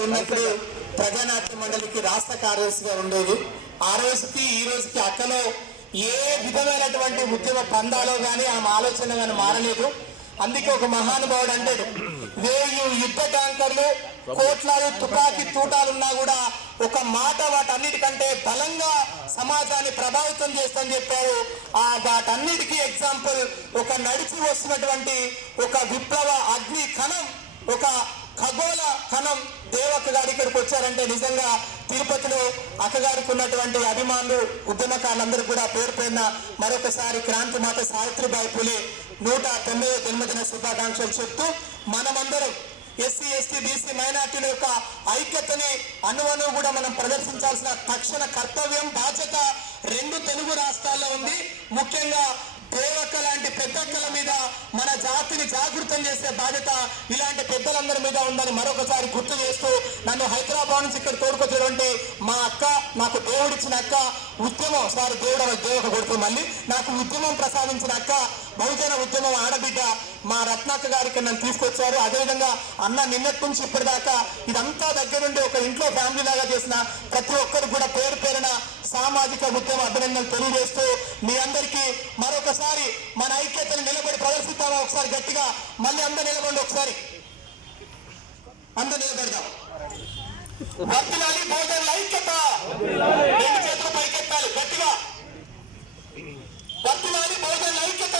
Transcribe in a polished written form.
ఉన్నప్పుడు ప్రజానాట్య మండలికి రాష్ట్ర కార్యదర్శిగా ఉండేది. ఆ రోజుకి ఈ రోజుకి అక్కలో ఏ విధమైనటువంటి ఉద్యమ పందాలో కానీ ఆమె ఆలోచన కానీ మారలేదు. అందుకే ఒక మహానుభావుడు అంటాడు, 1000 యుద్ధ ట్యాంకర్లు, కోట్లాది తుపాకీ తూటాలున్నా కూడా ఒక మాట వాటన్నిటికంటే బలంగా సమాజాన్ని ప్రభావితం చేస్తని చెప్పారు. ఆ వాటన్నిటికీ ఎగ్జాంపుల్ ఒక నడిచి వస్తున్నటువంటి ఒక విప్లవ అగ్ని కణం, ఒక ఖగోళ కణం దేవక్క గారు ఇక్కడికి వచ్చారంటే నిజంగా తిరుపతిలో అక్కగారికి ఉన్నటువంటి అభిమానులు ఉద్యమకారులందరూ కూడా పేరు పేరున మరొకసారి క్రాంతి మాత సావిత్రిబాయి పూలే 109వ జన్మదిన శుభాకాంక్షలు చెప్తూ మనమందరం ఎస్సీ ఎస్టీ బీసీ మైనార్టీల యొక్క ఐక్యతని అణువణువు కూడా మనం ప్రదర్శించాల్సిన తక్షణ కర్తవ్యం బాధ్యత 2 తెలుగు రాష్ట్రాల్లో ఉంది. ముఖ్యంగా దేవక్క లాంటి పెద్దక్కల మీద మన జాతిని జాగృతం చేసే బాధ్యత ఇలాంటి పెద్దలందరి మీద ఉందని మరొకసారి గుర్తు చేస్తూ నన్ను హైదరాబాద్ నుంచి ఇక్కడ తోడుకొచ్చినటువంటి మా అక్క, నాకు దేవుడిచ్చిన అక్క, ఉద్యమం దేవుడు కొడుతూ మళ్ళీ నాకు ఉద్యమం ప్రసాదించిన అక్క, బహుజన ఉద్యమం ఆడబిడ్డ మా రత్నాక్క గారికి నన్ను తీసుకొచ్చారు. అదేవిధంగా అన్న నిన్నటి నుంచి ఇప్పటిదాకా ఇదంతా దగ్గరుండి ఒక ఇంట్లో ఫ్యామిలీ లాగా చేసిన ప్రతి ఒక్కరు కూడా పేరు పేరున సామాజిక ఉద్యమ అభినందనలు తెలియజేస్తూ మీ అందరికీ మరొకసారి మన ఐక్యతను నిలబడి ప్రదర్శిస్తామా? ఒకసారి గట్టిగా మళ్ళీ అందరూ నిలబడి, ఒకసారి అందరూ నిలబెడదాం. వర్తిల్లాలి బహుజనుల ఐక్యత, 2 చేతులు పైకెత్తాలి గట్టిగా. వర్తిల్లాలి బహుజనుల ఐక్యత.